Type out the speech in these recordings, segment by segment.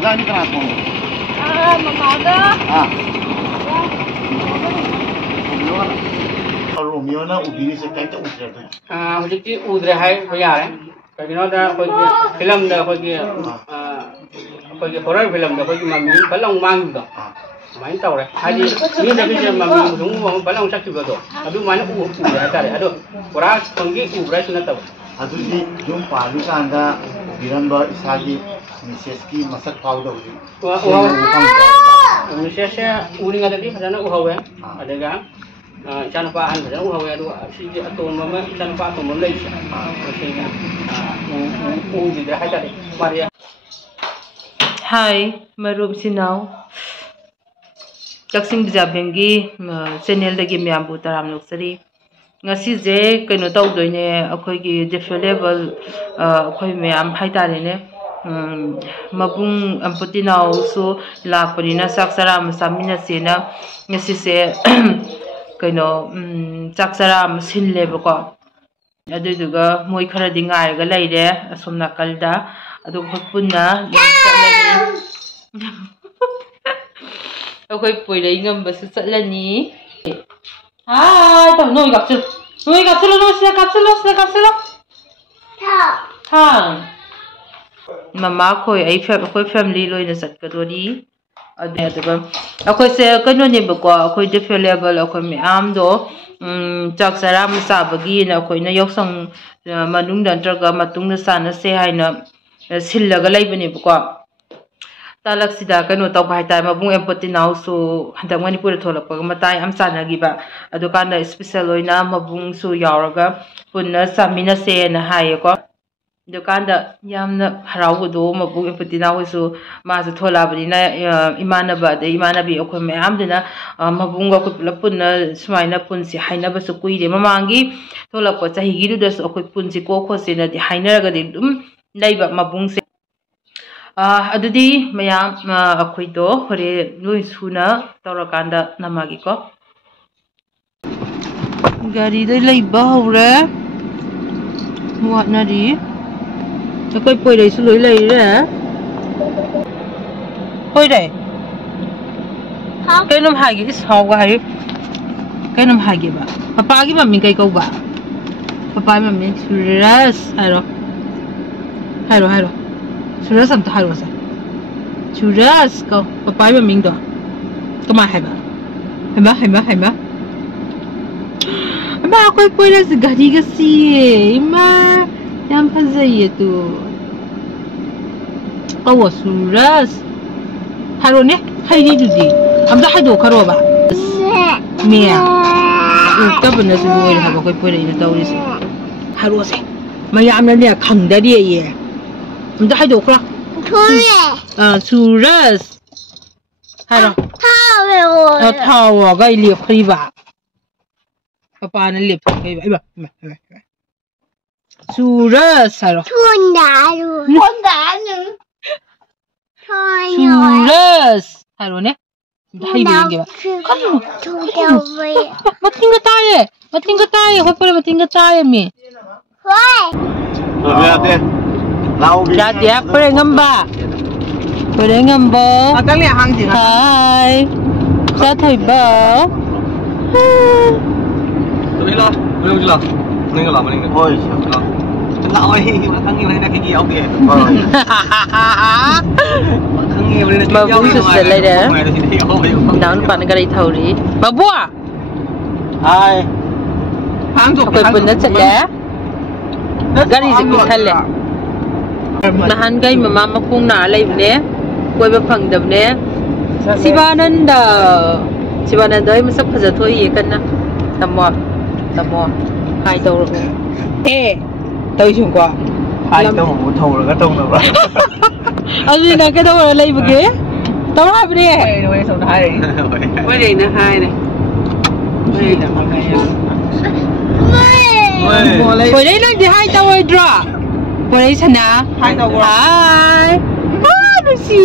인간이 그나 통. mamaga. 로미오나 우비리 세 캔트 우트레. hujiki udre hai bayare kaginoda koi film da koi horror film da koi mami balong mang do mai tawre hadi ni da bi mami dung balong sakki do adu mana u da tare adu pura kongi ubra suna taw aduji jum palu kanda biramba isagi mises ki masak paw do misesnya uring ada di sana uhawe ada ga chana pa an da uhawe adu si atom mama chana pa atom lai sa sehingga di da hai tare maria Hi, marum sinau. Jaksing Bijabenggi channel dagi miyambu taram loksari. Ngasi je kaino tawdoine akhoigi developable akhoi miyam haitare ne mabung amputinau su lakparina saksara masamina sena ngasi se kaino saksara masinle bako aduduga moi khara dingai ga leire asomna kalda adu khotpunna okay poi lei ngam basu chatlani hai to noi kapsul lo sila kapsul ha mama khoi ai family loina sat ka dori adu akoi se kano ne bako akoi developable akoi me am do chaksara masa bagi na akoi na yoksang manung dan traga matung na sana se haina sillaga laibani bako talak sida kano taw bai tai mabung empati now so handang manipur tholak pa matai am sana giba adukanda special oina mabung su yauraga punna samina se na haye ko dukanda yamna harawu mabung empati now so ma su thola bani na imanaba de imanabi okoi me amdina mabung ko punna sumaina punsi haina ba su kuide mamangi tholak ko chahi gidu das okoi punsi ko khose na di hainaraga de dum laiba mabung se adudi mayam akhoido hore loi suna tawrakanda namagi ko gari dai leiba hore muatna ri takoi poi dai su loi lei re poi dai ha kainom hagi is hawa hari kainom hagi ba papa gi mami kai ko ba papa mami suras haro Suras am tahar wasa. Suras ko papai ba ming do. Kama haiba. Haiba. Ama koi poi la gari ga si. Ima yam phazai tu. Awa suras. Haro ne haidi dudi. Am da haido karo ba. Mia. Ta bana su loi ha koi poi la ina tawri si. Haro se. Mayam na ne khang da ri ye. Udah hai dokra. Suras. Haro. Tawa ga ili khriba. Papa na lip kai ba. Suras haro. Suras. Haro ne. Hai denge ba. Mating ka taye. Hopore mating ka taye mi. Jadi apa yang ngamba? Boleh ngamba? Akan lihat hang jing. Hai. Saya tiba. Tụi lo, tụi lo. Nên cái làm mà nên. Ôi. Lỗi, thằng nhiều này cái gì ông kìa. Thằng nhiều này. Mà cũng sụt sệt lại đấy. Nào nó bạn cái này thầu đi. Bà bua. Hai. Hang tu. Aku pun dah cakap. Gari sikit halle. Nahan kay mama makung na live ne. Koi ba phang dab ne. Sibananda ay masak phaja thoi ye kan na. Tamo. Hai tau ro. Tau chung kwa. Hai tau mu thầu rồi cái tông rồi. Ani na cái đâu live ke? Tau ha bne. Quay số 2 này. Quay đây nó hai này. Đây là một cái. Koi đây lang di hai tau ai dra. Koi đây sana. Hai tau. Hai. Lucy.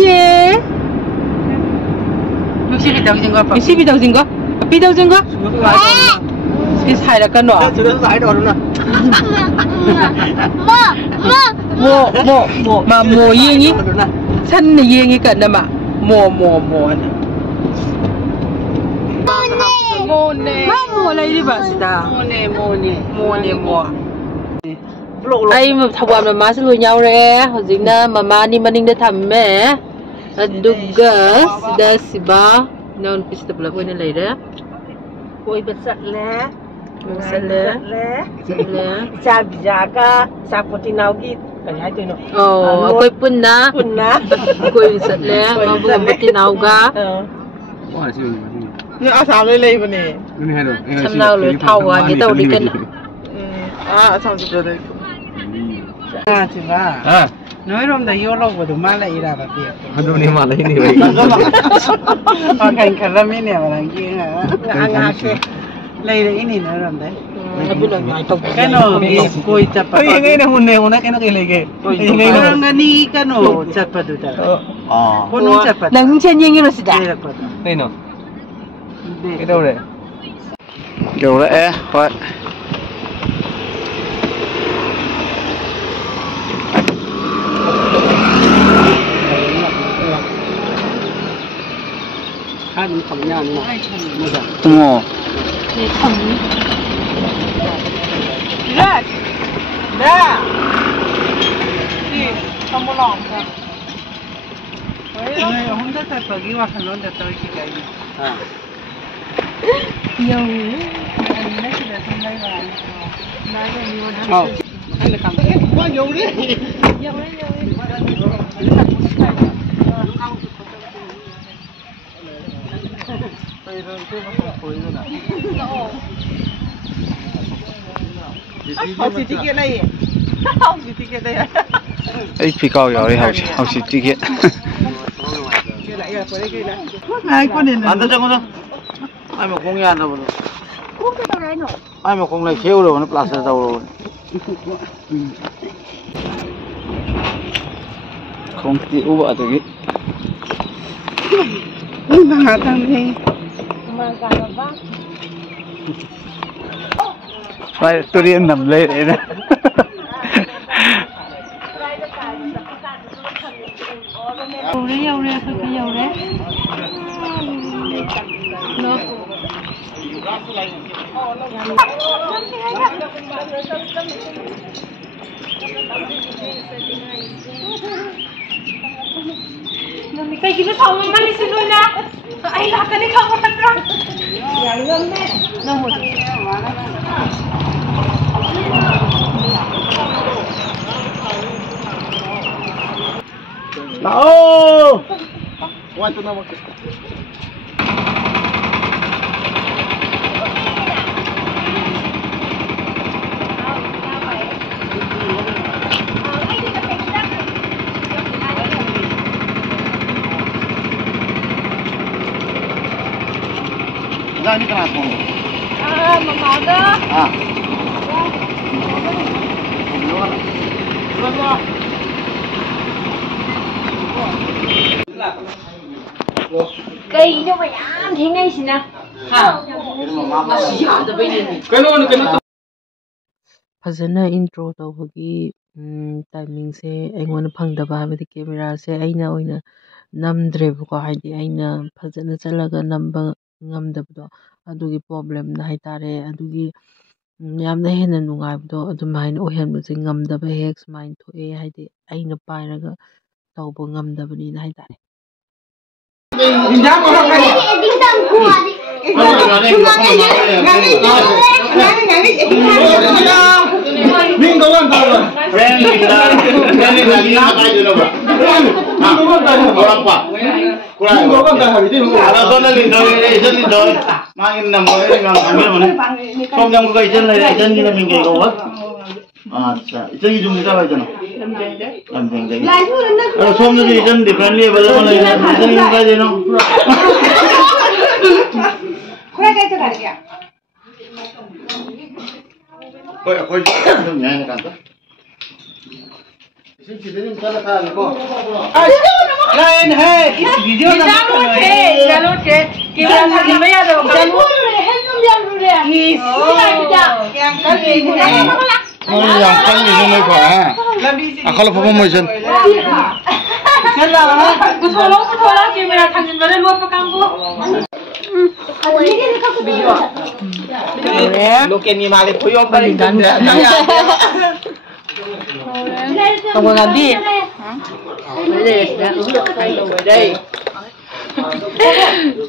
Lucy bị đau chân quá. Lucy bị đau chân quá. Cái sai là cân rồi. Chưa sai rồi nè. Mồ yên nhỉ. ฉันยิงกันนะมะโมนะโมเน่โมอะไรดิบะสิตาโมเน่ไอ้มาทำวันมาสลุยยาวเลยเขาจริงนะมานี่มันนิ่งได้ทำแม่ดูกะsudah siba non pista pula pun ni dah koi besar le sab jaga sapoti naugi kaya tu no oh koi punna koi besar le mabu sapoti nauga Wah, sih ni. Ni asal le bani. Ini ada. Samnau le tahu ah kita udah kan. Asal tu dah. Ciba. Nói rong đại vô lâu và tụi má lại ra bạc tiệp. Aduh ni malah ini. Pakai keram ini apa lagi ha? Angah ke. Lai ini nói rong đấy. Tapi dah ngai tahu. Kan koi cepat. Ini hune kan ke lagi. Orang ni kan cepat tu dah. Kono cepat. Nang chen yang ini sudah. Đây nào. Cái đâu đấy? Kiểu đấy, thôi. Hai mình không nhau nữa. Đúng không? Relax. Dah. Đi, không có lòng sao? Không có thể pergi waktu non datang kita ini. Yo, anda sudah sampai kan? Mana ni mana? Oh, anda kamu. Wah, yo ni. Yo ni. Học gì ticket đây? Học gì ticket đây? Ít phi cao rồi học gì ticket. Ai có nên? Ăn cho con. Ai mà không ăn đâu. Ai mà không lấy khéo rồi nó plaster đâu rồi. Không chịu vợ thì cái. Nah, tadi. Phải tôi đi nằm lên đấy nè. Dầu đấy, cái dầu đấy. Nó. Kay gino tahu man ni sinuna. Ay laka ni kamu takra. Yang ngombe. Namu. Tahu. Waktu nama. Ini kenapa? Mama dah. Cây cho mày ăn thế ngay xin nè. Hả? Fazana intro tawbagi timing se aingona phangdaba habadi camera se aina oina namdre ko haidi aina fazana chalaga namba ngamdabdo adugi problem na haitare adugi yamna hena nungaibdo adumaina ohenbse ngamdaba hex mind thoe haidi aina pairaga tawbo ngamdabani na haitare अच्छा इतनी जो मिटा भाई जना अरे सोम ने इतनी differently बदल में इतनी मिटा देना Kue कैसे कर गया? कोई नहीं kan tuh इसे किधर निकाला था देखो लाइन है इस वीडियो में चलो टे कैमरा में आ जाओ चलो yang kali ini yang kan ini mau apa? Kalau performance งั้นเรากูโทรแล้วเกมเวลาทำเงินมาได้รวมประกันกูบิโย่ลูกเกนี่มาเลยคุยยอมไปกันเดี๋ยวตรงกันดิไม่ได้นะไปได้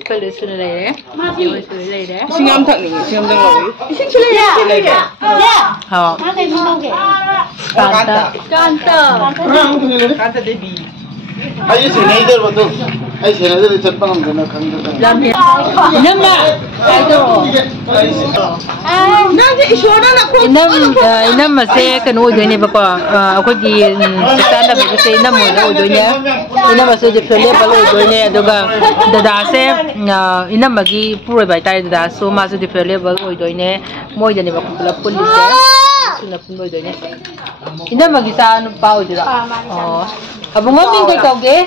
ไปเลยสุดเลยมาพี่สุดเลยนะชิงามถักหนึ่งชิงามจังเลยชิงชุเลยชิงเลยแก好干的干的比哎以前那点不都哎现在这里真不能跟那看着的两边你们来着那这一说那inam mase kan o doine ba ko akoi gi sitanda ba se inam mo o doine inam mase je phele ba lo doine aduga dada se inam magi pure bai tai dada so ma se je phele ba o doine moi jane ba kula puli se suna pun o doine inam magi sa nu pa o dira oh abunga min kai kau ge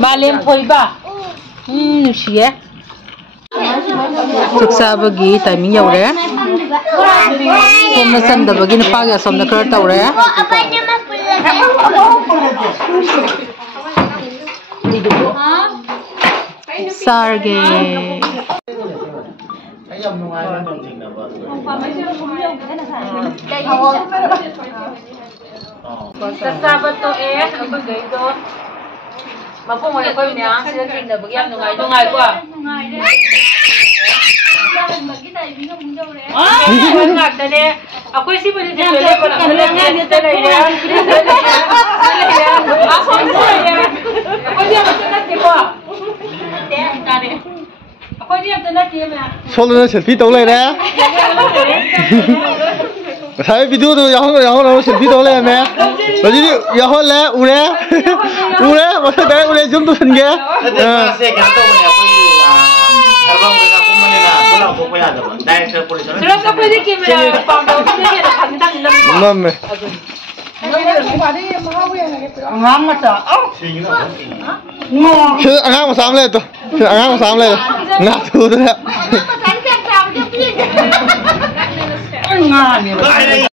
Malem phoi ba nusiye Tuksaabagi timing yaure somna sandabagi na pagya somna kar taure sarge Sasabat to bagay to Mapung wala ko niya sila tingna bagyan nungay ko ngagtane ako si pwede din pwede ko lang ngagtane 손으로 셀피 떠올래 사회 비디오도 야호 셀피 떠올래 매 어디 야호래 우래 맞아 내가 우래 좀더 선게 안gang mà sám lên tôi angang mà sám lên ngã thu tôi đấy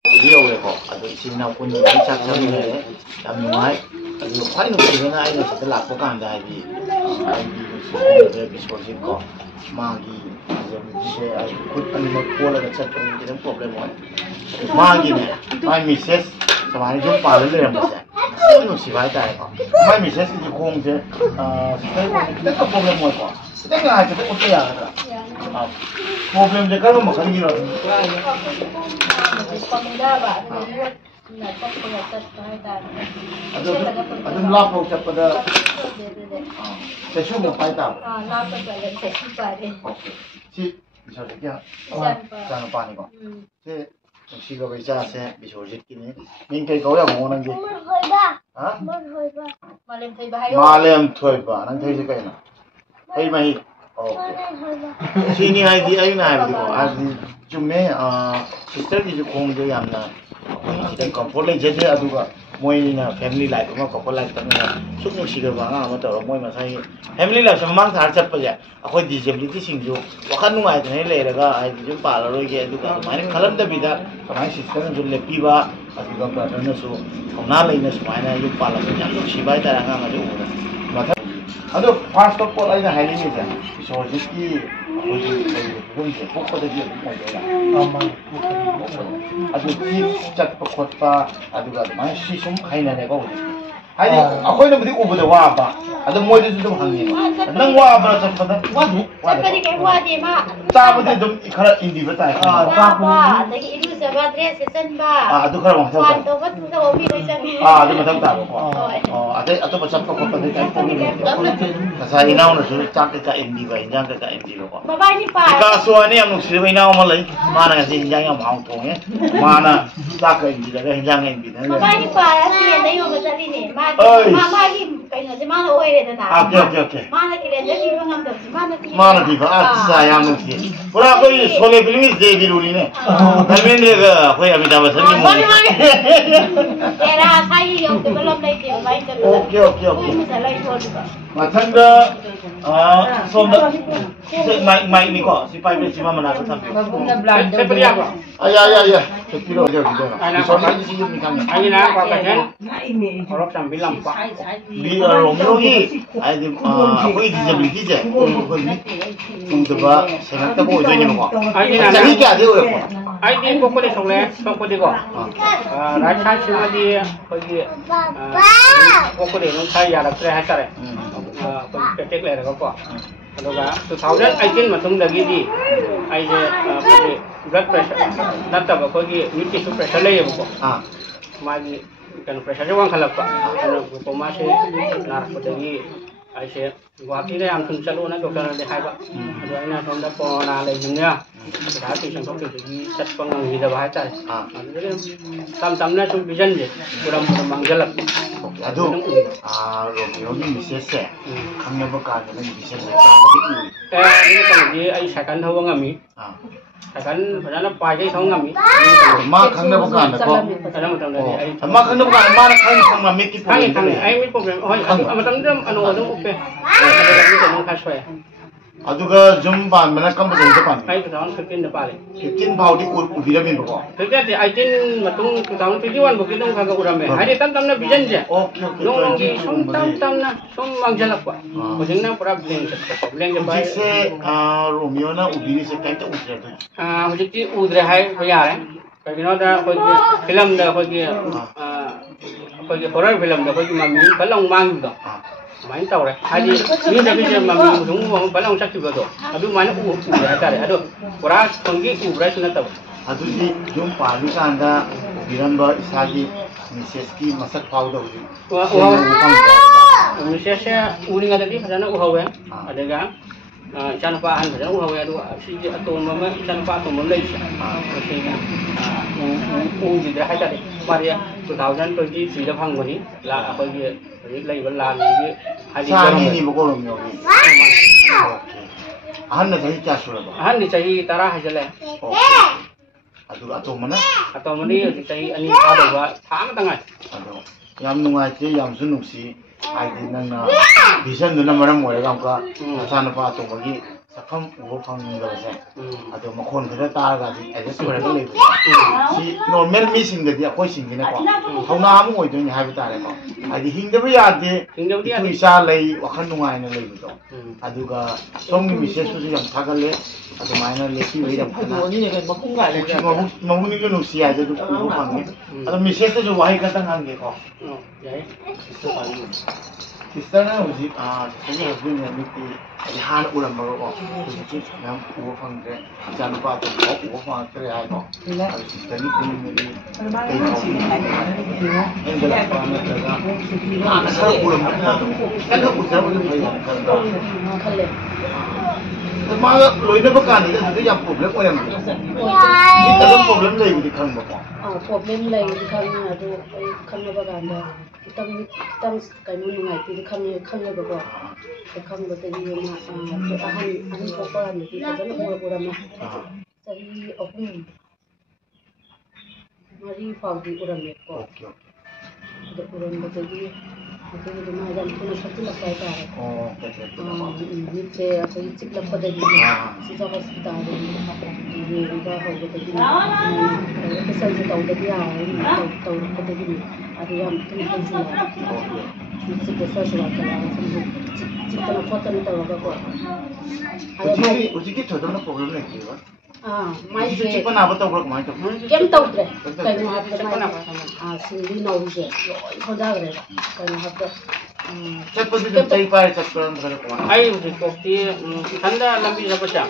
video này có ở xin nào quân đội chắc chắn này làm nóiอยู่ค่อยหนุ่มจริงนะไอ้เนี่ยจะหลับพวกกันได้ดีไอ้พี่สอนจริงก็มากี่จะมีเชื่อไอ้คุณอันนี้มาพูดแล้วก็จะเป็นเรื่อง problem หมดมากี่เนี่ยไม่มีเซ็ตสมัยนี้ยุ่งป่าเรื่อยๆหมดเลยไม่หนุ่มสิบายใจก็ไม่มีเซ็ตที่คงจะแต่ก็ problem หมดก็แต่ก็อาจจะเป็นอุตยาก็ problem จะก็ต้องมาขั้นนี้หรอกAdun lapau cepeda. Session mau paitau. Lapau balik session balik. Oke. Si bisa sekian. Jangan lupa nih kok. Si kalau bisa saya bisa ujit kini. Mingkai kau yang mau nanti. Hah? Malam thoiba. Nanti thoiba kayaknya. Hei mahi. Oke. Sini ID ayu na begitu. Adi cuma sister di Jepang dia yang na. Kita comfort le jadi aduga moi na family life ma couple life tanga suknu sigar banga ma taw moi ma sai family life samang thar chat pa ja akoi disability singju wakan nungai ne le raga ai ju pa la roi ge aduga mai khalam da bida mai sister ju le piwa aduga brother na su na le na su mai na ju pa la ja lu sibai ta nga ma ju ma ado first of all ai na hai ni ja so jiski rum se pok pa de ji moi de aduh cat pekota aduh masih sum kaina ne kau hari aku ini beri ubah dewa apa ada mau itu sudah hangi nang wa apa cat pada waduh Tapi kayak wah dia mak. Tahu dia dom ikara indi betul. Wah, tapi itu sebab dia season ba. Itu kalau macam tu. Wah, tu betul tu hobi macam ni. Ada macam tahu. Ada atau macam kau pada kain pun ini. Saya inau nak suruh cakap ke indi ba, injang ke indi ba. Bapa ni pa. Jika suami yang nak suruh inau malah mana ngasih injang yang mau tong mana cakap indi dah injang indi. Bapa ni pa, dia ni orang macam ni. Mama ni kain macam mana orang dia nak. Okey. Mana kira jadi orang tu. Mana tiba saya yang mesti. Orang kau ini soleh film ini jadi dulu ni. Tapi ni ke, kau yang minta pasal ni mungkin. Era saya yang tu belum lagi dia baik tu. Okey. Masalah itu juga. Macam dah somda mai ni ko si pai si mama na ko thampi ya sepiro jo di dona so ni si yum ni kami ai na ko ka chen orok sam bilam pa bi romeo gi ai di koi disability je ko ni tu ba senang ta ko jo ni ko ai na jadi kya de ko ai din ko le song le ko di ko ra cha chi ma di ko di ko le no sai ya la tre ha ta re ko tek le ko ko aduga 2018 matung dagi di ai je blood pressure nataba ko gi miti su pressure le ko ma gi kan pressure wang khalap pa ko ma se nar ko dagi ai se guwahati le am thun chalo na doctor le hai ba adu ai na thon da ko na le nya da ti sang ko gi chat pang ngi da ba ta tam na su vision je puram mangalap adu romeo ni misese khamna ba ka ni vision le ta ma di ni kan di ai sakan thaw ngami sakan padana pai dai thaw ngami ma khamna ba ka na ko ada matam dari ai ma khamna ba ka ma na khang ma mi ki khang ai mi problem hoi matam dam anu upe ada ni kan khaswa aduga jum ban mana kam ba jong pan ai 2015 da pale 15 baudi ubira min ko kerja di 18 matung 2021 bukin dong kagak urame hari tam na vision je nong di sum tam na sum magjalak pa bojeng na problem je ba jise romeo na ubiri se kai ta udre to hojik ti udre hai baya re kai no da ko film da ko horror film da ko mami balong mang do main tau re haji ni da bija mami dung mo balong sakti ba do adu mana u ya ta re adu pura kongi u bra suna tau adu di jum pali ka anda biramba isagi mises ki masak pau do ji mises ya uri ngada di padana u hawe ada ga chan pa han padana u hawe adu si ji atom mama chan pa atom lai sa ko ga u ji da hai ta de maria 2023 da phang bani la ko gi lai ban lan ni haji sani ni mo ko romeo ni han na sahi kya sura ba han ni chahi tara hajale adu atom mana atom ni chahi ani ta da ba tha ma tangai adu yam nungai che yam su nungsi ai di nang na vision na maram mo ga ka sana pa to gi sakam ubo phang ga sa adu ma khon khada ta ga di ai sura ga le si normal mi sing da di akoi sing ni ko hauna am ngoi do ni ha bi ta le ko ai di hing da ba ya de tu isa lei wa khan nungai na lei bi to adu ga song ni mi se su yam tha ga le adu mai na le ti wei da na ni ne ga ma kung ga le ma mu ni ga nu si ai de du ubo phang ni adu mi se su wa hi ka tang hang ge ko yai sister na uji sister ni husband ni ti ai han uram ma ko uji nam ubo phang de jan pa to ko ubo phang tre ai ko sister ni kun ni ai ko en de la pa na ga sa uram na kan ko sa uram ai kan da ma loi na ba kan ni da ya problem ko yam ni ta problem lai di kan ba ko problem lai di kan na do kan na ba kan da tang kai nu ngai ti kan ba ko kan ba te ni ma ahan ko ko ni ti ka na ura ma sahi opum mari fa di ura me ko da ura ba te ni itu di mana dan pun satu lah saya tahu. Ini saya apa cik lah pada ni, sisa hospital ni, kita tahu kita ni. Kesan saya tahu tadi tahu pada ni. Ada yang tu sila. Cik kesan saya kalau cik kalau foto ni tahu apa. Uji kita tu nak problem ni kira. Mai cik pernah betul berapa mai tu? Kem tahu deh. Kalau nak mai, sini nak uji. Kau dah deh. Kalau nak cek pun tu cai pai cek pun berapa mai? Ai uji kopi, tanda lambi siapa sah?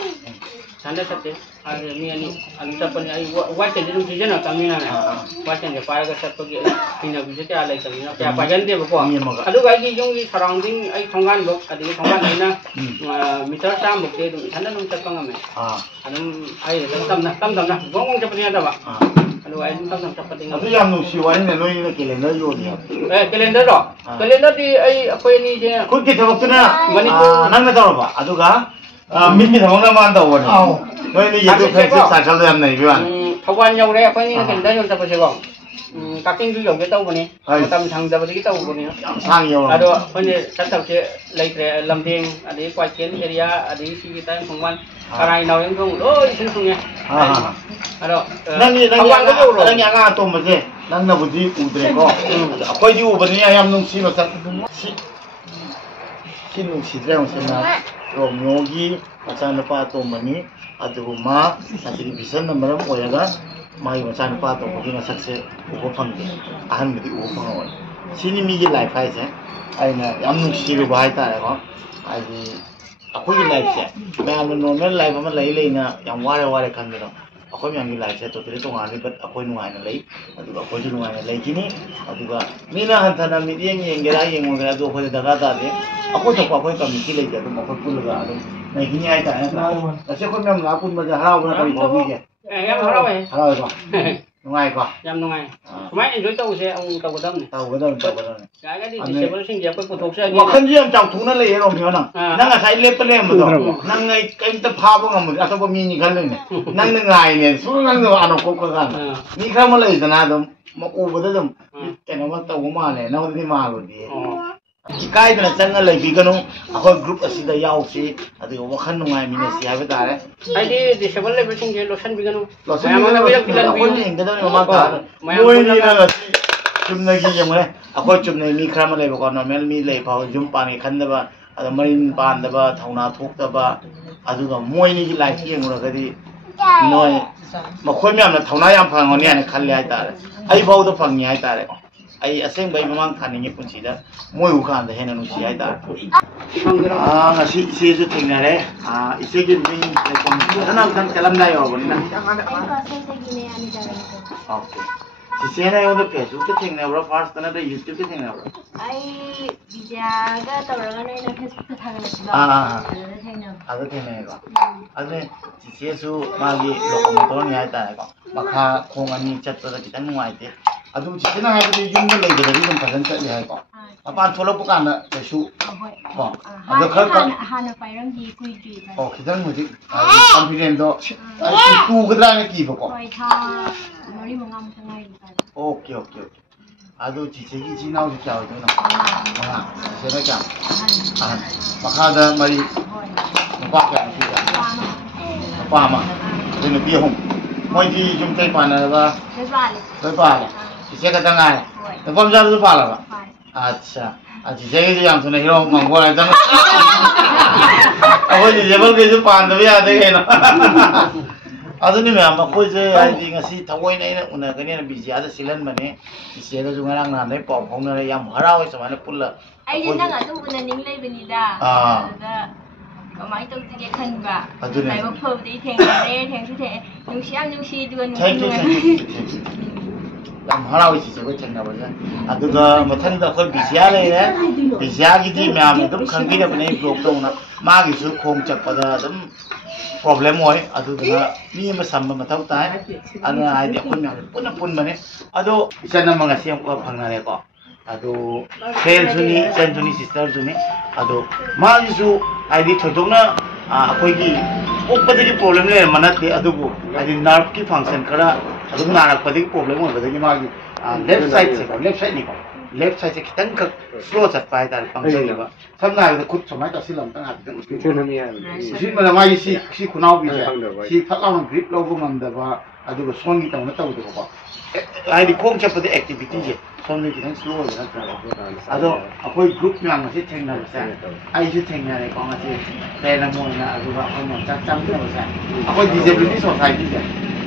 Tanda sate. Ada ni siapa ni? Ai wajah dia uji je nak kami na. Wajah dia pai agak siapa lagi? Tina bisa dia alai kami na. Siapa jangan dia berapa? Aduh lagi jong di surrounding ai thonggan bok, ada thonggan ni na. Mitar sam bok dia tu. Tanda nung siapa ngame? Anum ai tam na, gong siapa ni ada ba? Aduh ai tam siapa tinggal. Aduh yang nusi wani na noi na kalender yo ni. Kalender do. Kalender di ai apa ini je? Kau kita waktu na nang na tahu ba? Aduh ga mimi thong na man tahu ni. Noi ni itu Facebook sakal yang ni biwan. Kawan yang orang apa ni kalender yang siapa sih gong? ꯀꯛꯆꯤꯡꯁꯨ ꯌꯧꯒꯦ ꯇꯧꯕꯅꯤ ꯃꯇꯝ ꯁꯪꯗꯕꯗꯒꯤ ꯇꯧꯕꯅꯤ ꯁꯥꯡ ꯌꯧꯔꯝꯃꯦ ꯑꯗꯣ ꯑꯩꯈꯣꯏꯅ ꯆꯠꯇꯕꯁꯦ ꯂꯩꯇ꯭ꯔꯦ ꯂꯝꯗꯦꯡ ꯑꯗꯒꯤ ꯀ꯭ꯋꯥꯏꯀꯦꯜ area ꯑꯗꯒꯤ ꯁꯤꯒꯤ ꯇꯥꯏꯪ ꯈꯣꯡꯕꯥꯟ ꯀꯔꯥꯏ ꯅꯥꯎꯔꯦꯝꯊꯣꯡ ꯂꯣꯏ ꯏꯁꯤꯡ ꯊꯨꯡꯉꯦ ꯑꯗꯣ ꯅꯪꯒꯤ ꯑꯉꯥꯡ ꯑꯇꯣꯝꯕꯁꯦ ꯅꯪꯅꯕꯨꯗꯤ ꯎꯗ꯭ꯔꯦꯀꯣ ꯑꯩꯈꯣꯏꯗꯤ ꯎꯕꯅꯤꯅ ꯌꯥꯝ ꯅꯨꯡꯁꯤ ꯃꯁꯛ ꯁꯤ ꯅꯨꯡꯁꯤꯗ꯭ꯔꯦ ꯃꯁꯛꯅ ꯔꯣꯃꯤꯌꯣꯒꯤ ꯃꯆꯥꯅꯨꯄꯥ ꯑꯇꯣꯝꯕꯅꯤ ꯑꯗꯨꯕꯨ ꯃꯥ ꯉꯁꯤꯗꯤ ꯚꯤꯁꯟꯅ ꯃꯔꯝ ꯑꯣꯏꯔꯒ ꯃꯥꯒꯤ ꯃꯆꯥꯅꯨꯄꯥ ꯑꯇꯣꯝꯕꯒꯤ ꯃꯁꯛꯁꯦ ꯎꯕ ꯐꯪꯗꯦ ꯑꯍꯟꯕꯨꯗꯤ ꯎꯕ ꯐꯪꯉꯣꯏ ꯁꯤꯅꯤ ꯃꯤꯒꯤ ꯂꯥꯏꯐ ꯍꯥꯏꯁꯦ ꯑꯩꯅ ꯌꯥꯝ ꯅꯨꯡꯁꯤꯔꯨꯕ ꯍꯥꯏꯇꯥꯔꯦꯀꯣ ꯍꯥꯏꯗꯤ ꯑꯩꯈꯣꯏꯒꯤ ꯂꯥꯏꯐꯁꯦ ꯃꯌꯥꯝꯅ ꯅꯣꯔꯃꯦꯜ ꯂꯥꯏꯐ ꯑꯃ ꯂꯩꯅ ꯌꯥꯝ ꯋꯥꯔꯦ ꯈꯟꯕꯗꯣ ꯑꯩꯈꯣꯏ ꯃꯌꯥꯝꯒꯤ ꯂꯥꯏꯐꯁꯦ ꯇꯣꯇꯦꯂꯤ ꯇꯣꯉꯥꯟꯅꯤ ꯕꯠ ꯑꯩꯈꯣꯏ ꯅꯨꯡꯉꯥꯏꯅ ꯂꯩ ꯑꯗꯨꯒ ꯑꯩꯈꯣꯏꯁꯨ ꯅꯨꯡꯉꯥꯏꯅ ꯂꯩꯈꯤꯅꯤ ꯑꯗꯨꯒ ꯃꯤꯅ ꯍꯟꯊꯅ ꯃꯤꯠꯌꯦꯡ ꯌꯦꯡꯒꯦꯔꯥ ꯌꯦꯡꯉꯣꯏꯒꯦꯔꯥ ꯑꯗꯨ ꯑꯩꯈꯣꯏꯗ ꯗꯔꯀꯥꯔ ꯇꯥꯗꯦ ꯑꯩꯈꯣꯏ ꯊꯣꯛꯄ ꯑꯩꯈꯣꯏ ꯀꯝꯃ꯭ꯌꯨꯅꯤꯇꯤ ꯂꯩꯇꯦ ꯑꯗꯨꯝ ꯑꯩꯈꯣꯏ ꯄꯨꯜꯂꯒ ꯑꯗꯨꯝ ꯂꯩꯈꯤꯅꯤ ꯍꯥꯏꯇꯥꯔꯦ ꯅꯠꯇ꯭ꯔꯥ ꯉꯁꯤ ꯑꯩꯈꯣꯏ ꯃꯌꯥꯝ ꯂꯥꯛ ꯄꯨꯟꯕꯁꯦ ꯍꯔꯥꯎꯕꯅ ꯀꯔꯤ ꯐꯥꯎꯕꯤꯒꯦ ꯌꯥꯝ ꯍꯔꯥꯎꯋꯦ ꯍꯔꯥꯎꯋꯦꯀꯣ ꯅꯨꯡꯉꯥꯏꯀꯣ ꯌꯥꯝ ꯅꯨꯡꯉꯥꯏ ꯁꯨꯃꯥꯏꯅ ꯑꯦꯟꯖꯣꯏ ꯇꯧꯕꯁꯦ ꯑꯃꯨꯛ ꯇꯧꯒꯗꯕꯅꯤ ꯌꯥꯔꯒꯗꯤ ꯗꯤꯁꯦꯕꯜꯁꯤꯡꯁꯦ ꯑꯩꯈꯣꯏ ꯄꯨꯊꯣꯛꯆꯒꯦ ꯋꯥꯈꯜꯁꯨ ꯌꯥꯝ ꯆꯥꯎꯊꯣꯛꯅ ꯂꯩꯌꯦ ꯔꯣꯃꯤꯌꯣ ꯅꯪ ꯉꯁꯥꯏ ꯂꯦꯞꯄ ꯂꯩꯔꯝꯕꯗꯣ ꯅꯪ ꯀꯩꯝꯇ ꯐꯥꯕ ꯉꯝꯃꯣꯏ ꯑꯇꯣꯞꯄ ꯃꯤꯅꯤ ꯈꯜꯂꯣꯏꯅꯦ ꯅꯪꯅ ꯉꯥꯏꯅꯦ ꯁꯨꯝ ꯅꯪꯅ ꯑꯅꯧ ꯀꯣꯛꯄ ꯀꯥꯟꯗ ꯃꯤ ꯈꯔ ꯑꯃ ꯂꯩꯗꯅ ꯑꯗꯨꯝ ꯎꯕꯗ ꯑꯗꯨꯝ ꯀꯩꯅꯣꯃ ꯇꯧꯕ ꯃꯥꯜꯂꯦ ꯅꯪꯉꯣꯟꯗꯗꯤ ꯃꯥꯜꯂꯣꯏꯗꯤ ꯏꯀꯥꯏꯗꯅ ꯆꯪꯉ ꯂꯩꯕꯤꯒꯅꯨ ꯑꯩꯈꯣꯏ ꯒ꯭ꯔꯨꯞ ꯑꯁꯤꯗ ꯌꯥꯎꯁꯤ ꯑꯗꯨꯒ ꯋꯥꯈꯜ ꯅꯨꯡꯉꯥꯏꯃꯤꯟꯅꯁꯤ ꯍꯥꯏꯕ ꯇꯥꯔꯦ ꯍꯥꯏꯗꯤ ꯗꯤꯁꯦꯕꯜ ꯂꯩꯕꯁꯤꯡꯁꯦ ꯂꯣꯠꯁꯤꯟꯕꯤꯒꯅꯨ ꯑꯩꯈꯣꯏꯅ ꯌꯦꯡꯒꯗꯕꯅꯤ ꯃꯃꯥ ꯇꯥꯔ ꯃꯣꯏꯅꯤꯅ ꯉꯁꯤ ꯆꯨꯝꯅꯒꯤ ꯌꯦꯡꯉꯨꯅꯦ ꯑꯩꯈꯣꯏ ꯆꯨꯝꯅꯒꯤ ꯃꯤ ꯈꯔ ꯑꯃ ꯂꯩꯕꯀꯣ ꯅꯣꯔꯃꯦꯜ ꯃꯤ ꯂꯩ ꯐꯥꯎ ꯌꯨꯝ ꯄꯥꯟꯒꯦ ꯈꯟꯗꯕ ꯑꯗ ꯃꯔꯤꯟ ꯄꯥꯟꯗꯕ ꯊꯧꯅꯥ ꯊꯣꯛꯇꯕ ꯑꯗꯨꯒ ꯃꯣꯏꯅꯤꯒꯤ ꯂꯥꯏꯐ ꯌꯦꯡꯉꯨꯔꯒꯗꯤ ꯅꯣꯏ ꯃꯈꯣꯏ ꯃꯌꯥꯝꯅ ꯊꯧꯅꯥ ꯌꯥꯝ ꯐꯪꯉꯅꯤ ꯍꯥꯏꯅ ꯈꯜꯂꯦ ꯍꯥꯏꯇꯥꯔꯦ ꯑꯩ ꯐꯥꯎꯗ ꯐꯪꯉꯤ ꯍꯥꯏꯇꯥꯔꯦꯀꯣ ꯑꯩ ꯑꯁꯦꯡꯕ ꯑꯩ ꯃꯃꯥꯡ ꯊꯥꯅꯤꯡꯉꯤ ꯄꯨꯟꯁꯤꯗ ꯃꯣꯏ ꯎꯀꯥꯟꯗ ꯍꯦꯟꯅ ꯅꯨꯡꯁꯤ ꯍꯥꯏꯇꯥꯔꯦ ꯉꯁꯤ ꯏꯆꯦꯁꯨ ꯊꯦꯡꯅꯔꯦ ꯏꯆꯦꯒꯤ ꯃꯤꯡ ꯂꯩꯐꯝ ꯐꯖꯅ ꯑꯝꯇꯪ ꯆꯠꯂꯝꯗꯥꯏ ꯌꯧꯔꯕꯅꯤꯅ ओके सिसेना यो द फेसबुक पे थेंगनाब्रा फर्स्ट तना द यूट्यूब पे थेंगनाब्रा आई बिजागा तवरगा नैना फेसबुक पे थागलसिबा अद थेंगनायबा अदने सिसेसु मागी लोकमोटर नि हाय तारेको मखा खोंग अनि चत्तदा खितन नुवाइते अदु सिसेना हायबदि युम द लेगदि दम फजन चलि हायको अपान थोलप काना केसु को अद खर हाना पाइरम दी कुइदि ओ खितन मुजि कॉन्फिडेंट दो तू गदरा ने कीबको होय था मरि मंगाम संगाइ ओके ओके ओके अदु चिचेगी चिनाउ से क्या होतो ना हां चिचेना क्या हां मखादा मरी नुपा क्या नुपा पामा अदु नुपी हम मोय जी जुमते पानरबा कोई पाले चिचे का तंगाय तो बम जाब तो पालाबा अच्छा चिचेगी याम सुने हिरो मंगो आय तन अब चिचेबल के जो पान दबे आदे केना अदुनि मैम अखोइसे हाइदि ngasi थवोइन ऐना उनगने बिजियादा सिलन बने इसेगा जो ngarang नानै पाव फाउनरे याम हरावै समाने पुल्ला ai din nang adu unaning lebenida da kamai tawtige khanba mai ba phobdi thengnare thengsu the nungsi du याम हरावै सिसेबो थेंनाबा अदुगा मथंदा खो बिजिया लेरे बिजिया गिदि मैम दम खंगिना बने ब्लॉक तौना मागिसु खोंग चकपदा दम प्रॉब्लम होय अदुदना मी म सम मथौ ताय अना आइदि अखोन म्याम पुन पुन बने अदो इसन मंग सेम को फंगनारे को अदो फ्रेंड सुनी सन सुनी सिस्टर सुनी अदो मागिसु आइदि थोदोना अखोइगी ओपदगी प्रॉब्लम ले मनते अदुबु आइदि नर्व की फंक्शन करा अदु नारकपदगी प्रॉब्लम होबदगी मागी लेफ्ट साइड नि को लेफ्ट साइड से खितंग क स्लो चटपा है तार फंक्शन समना है खुद समय तो सिलम तंग हाथ सिन मला माई सी खुनाव भी सी फलाव ग्रिप लोग ngam अदुग सोंगी तंग तव दो को आइदि खोंग चपदे एक्टिविटी जे सोंगी खितंग स्लो हो अदो अखोई ग्रुप म्याम से थेंगना से आई से थेंगना रे को से तेना मोना अदुग अखोन चाक चाक न से अखोई डिसेबिलिटी सोसाइटी जे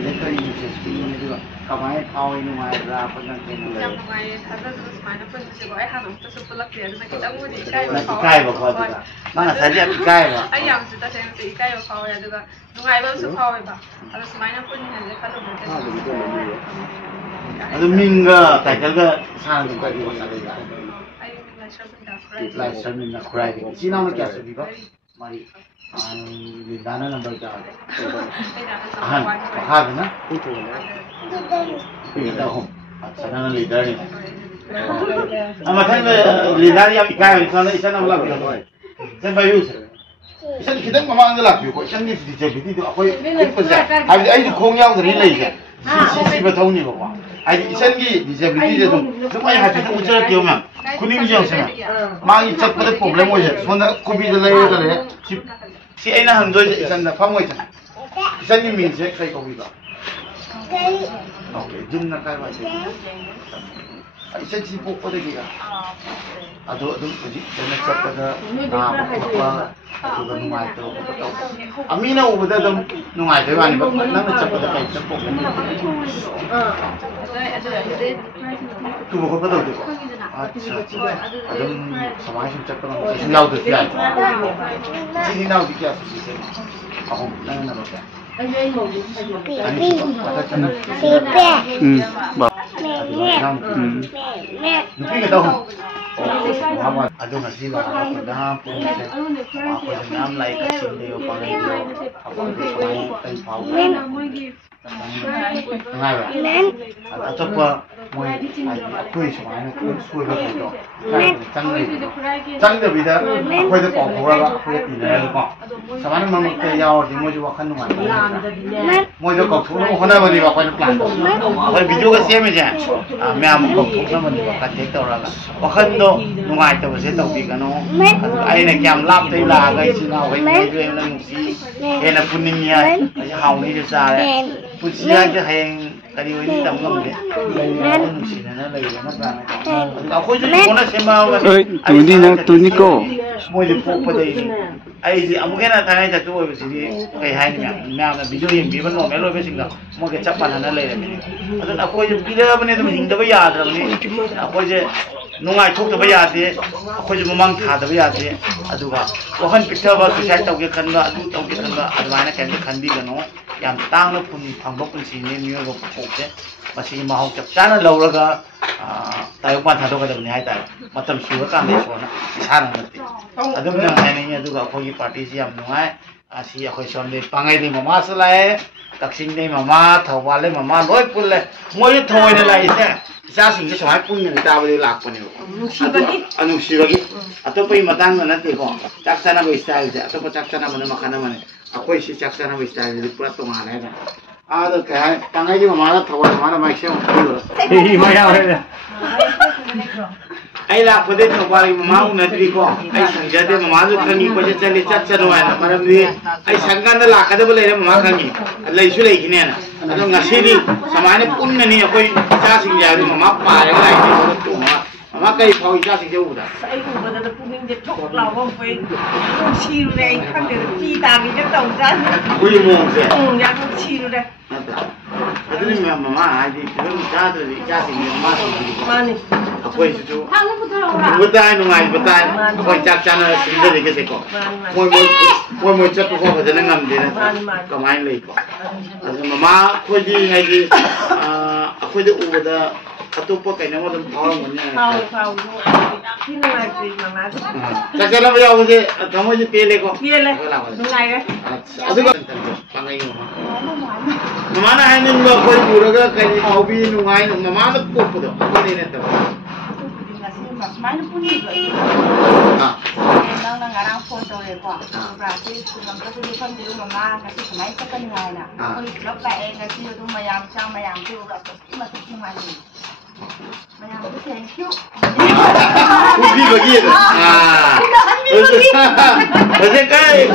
लेकर यूनिवर्सिटी में जो कमाई खाओ इन मायरा पनन तेना जब माय थादा जो स्माइल पर से को हां हम तो सब लग दिया ना किता मुझे काय बा माना साजी अब काय बा आई हम से तसे से काय बा खाओ या दुगा नुगाई बा से खाओ बा अब स्माइल पर नि हले खालो बोलते अदु मिंगा टाइटल का सान का दी बसा दे आई लाइक शर्मिन ना खुराई दे सी नाम क्या से दीबा मारी दाना नंबर क्या है हां हां ना अच्छा ना लीडर ने मथन लीडर या काय इsana इsana मला sen bayu se इसन खिदंग ममांग लापियो को इसन नि डिसेबिलिटी तो अखोई एक पसे हाबि आई खोंग याव दरि लैसे सी बथौनी बा 아니 이천기 디제빌리티도 정말 하지 좀 우쩌를 끼우면 군인 지역에서 막이 짝보다 프로블em 오지 손에 고비들 내야 그래 si ai na hanzo isan na phang oita isan ni min je kai ko bi ba okay jin na kai ba je isan ji po ko de ga ado ji na chapta da ba ado ga nungai to ko amina u da dam nungai de ba ni ba nang na chapta da kai chapo tu ko ba do de अच्छा अदम समाज में चक्कर में जिस नाव तो क्या जिस नाव की क्या चीज़ है अब नहीं ना बता nupi kita hum Muhammad ado nasi lah aku dah pun aku jangan like kecil dia pangai dia aku tu pangai kai pau ngai atau apa moi aku semuanya aku suruh dia tu cang dia bida aku ada pau pau lah aku ada tinggal kau semuanya memang kerja di moi juga kan rumah moi juga kau tu mau mana beri aku ada plan aku video ke siapa je memang kau tu nama ni aku cek tahu lah aku tu nungai tu saya tahu di kano ai nak jam lap tu lah kai sini aku ini tu yang nungsi yang puningnya hau ni je sah pusia je yang kali ini tak ngam deh nungsi nana lagi nak mana aku je mana semua tu ni ko semua je pop pada ini ai je amu kena tangai jatuh itu sini kai hai ni memang video yang biar no melo bersih dah mau kecap mana nana lagi aduh aku je bila mana tu mending dah bayar dah ni aku je nungai thok dah bayar deh aku je memang thada bayar deh aduh kan wahan picture bah susah tahu ke kan bah aduh tahu ke kan bah aduh mana kan kan di kano yang tang le pun pangok pun sini ni aku pok je masih mahu cap sana lau raga tahu mana thado kada ni hai tahu macam suara kan ni suara sana nanti aduh mana ni aduh aku pergi party siam nungai si aku sonde pangai ni mama selai taksing ni mama thawal le mama loi pun le moi thoi ni lai je isa sing je samai pun ni ta beli lak pun ni anu si bagi atau pergi matang mana nanti ko cak sana bo style je atau cak sana mana makanan mana aku isi cak sana bo style jadi pura tu mana ya ada kayak pangai je mama thawal mana macam Hei maya ada. ai la ko de thawal mama una tri ko ai sangja de mama ju khani ko je chali chat chano ai maram ni ai sangga na la ka de bole mama khani lai su lai kine na ado ngasi ni samane punna ni akoi cha sing ja ru mama pa ya lai ni tu mama kai phau cha sing ja u da sai ku ba da puning de thok lao bang phai chi ru dai khang de chi ta gi je tong jan ku yi mo se ya ku chi ru dai ado ni mama ai di tu cha tu cha sing mama mani akoi tu betai nungai betai akoi cak cana sing de ke se ko moi chat ko ko de ngam de na kamai lai ko ado mama ko di ngai di akoi de u da atau kai nama tu power mana? Power. Ini lagi mama. Cakap apa ya awak je? Kamu je pilih ko? Pilih. Nungai ke? Aduh kan, pangai mama. Mama na hai ni mama kau buraga kai hobi nungai mama na pop tu. Apa ni nanti? Mana pun ni. Nang ngarang foto le ko. Berarti sudah tu kan di mama kasi semai sekan ngai na. Kalau lepas baik kasi tu mayam cang mayam tu berapa masuk ngai ni. Mayam tu thank you. Ubi begitu. Macam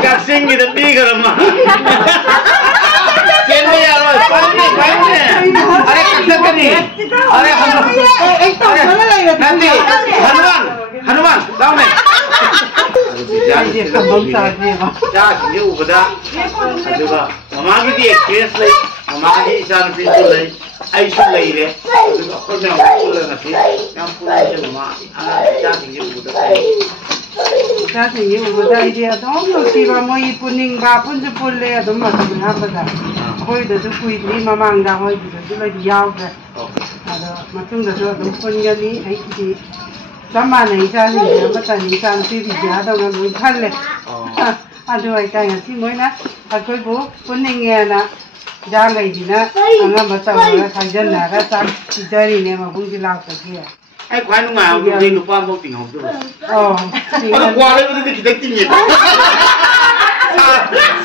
kasing kita pergi ke rumah. Kena ya loh, pandai. Ada kata kan ni? Ada nanti Hanuman, tahu ni? Jadi kembang sahaja. Jadi udah. Juga, mama kita experience lagi, mama kita isan pintu lagi, aisyah lagi le. Juga aku yang pulang nanti, yang pulang je mama. Jadi udah. Jadi udah dia dong, siapa mau ipuning bapun sepuluh, dong macam apa dah. Koi dah tu kui ni mama angga koi tu lagi jauh dah. Ada macam dah tu dong pun jadi, ai sama ni saya ni, macam ni saya ni dia ada orang bukan le. Aduh, ai kaya si moi na, aku ibu puning ya na, jangan lagi na, angga macam orang kajian na, rasa cari ni mabung di laut lagi ya. Ai kuai nungai aku di lupa mau tinggal tu. Oh, kalau kuai itu kita tinggal.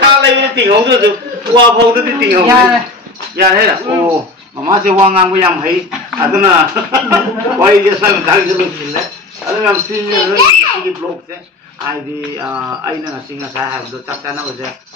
Salah itu tinggal tu, kuai pun tu tinggal. Ya, ya lah. Oh. mama se wangang yang hai aduna wai je sang dang je lu le aduna am senior ni blog se ai di ai na singa sa ha do tak sana wa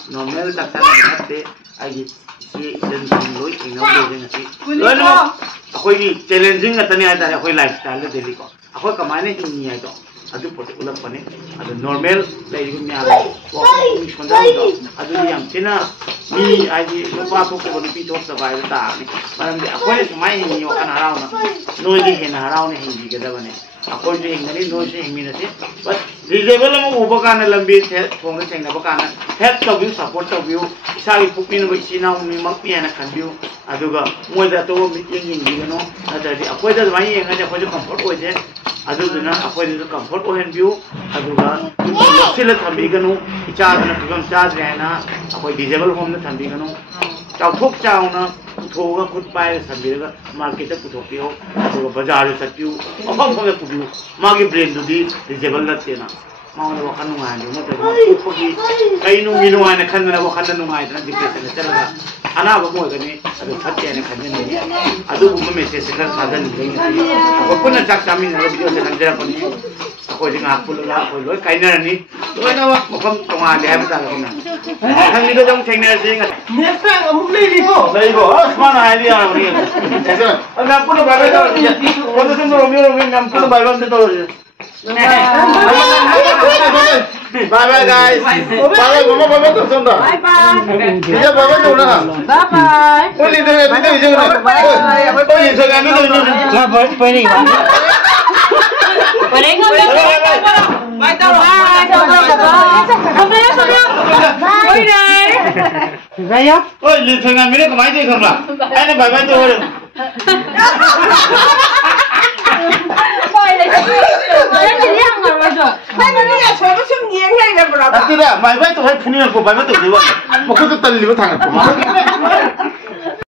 normal tak sana natte ai si den sing loi ing no le je si lo no akoi ni challenging atani ai ta akoi lifestyle le daily ko akoi kamane hinni ai to adu pote ulap pane adu normal lai gu nya wa shonda do adu yang china mi ai di pa ko ko ni pi to sa bai ta ni maram de akoi mai hinni wa kana rauna noi di hena rauna hinni ge da bane akoi de ngani noi se hinni na se but reasonable ma uba kana lambi the thong na chengna ba kana help to view support to view isa gi pukni no isi na mi mak pi na kan view adu ga mo da to mi yin gi no ada di akoi da mai yang ada akoi comfort o je adu duna akoi da comfort o hen view adu ga sila thambi ga no icha na kagam cha re na akoi disable home na thambi ga no chau thok chau na thoga goodbye thambi ga market ta puthok pi ho adu bazar ta pi afam ko pu pi magi brain du di disable la te na mau na wakan nungai ni na ta ko ki kai nu mi nungai na khan na wakan na nungai na depression na chala ana ba mo ga ni adu phatte na khan ni adu bu message ka sadan ni ko puna chak chami na video se nan jara ko ni ko jing ak pul la ko loi kai na ni loi na wa mo kam tonga le ba ta ko na han ni ko jong theng na sing next time amuk lei ko smart idea ni ana puna ba ba to ko to sum mi nam puna ba ba to bye bye guys. Bye bye mama bye bye sonda. Bye bye. Dia bye bye tu na. Bye bye. Kau ni tu ni jangan. Kau ni jangan ni tu. Lah boleh kan? Boleh kan? Bye tau. Bye tau. Sampai sampai. Bye dah. Bye ya. Oh ni jangan mila kemai tu kamla. Ini bye bye tu. Tidak, mai bai tu hai punya ko bai bai tu dewa. Mukul tu tali lepas tangan.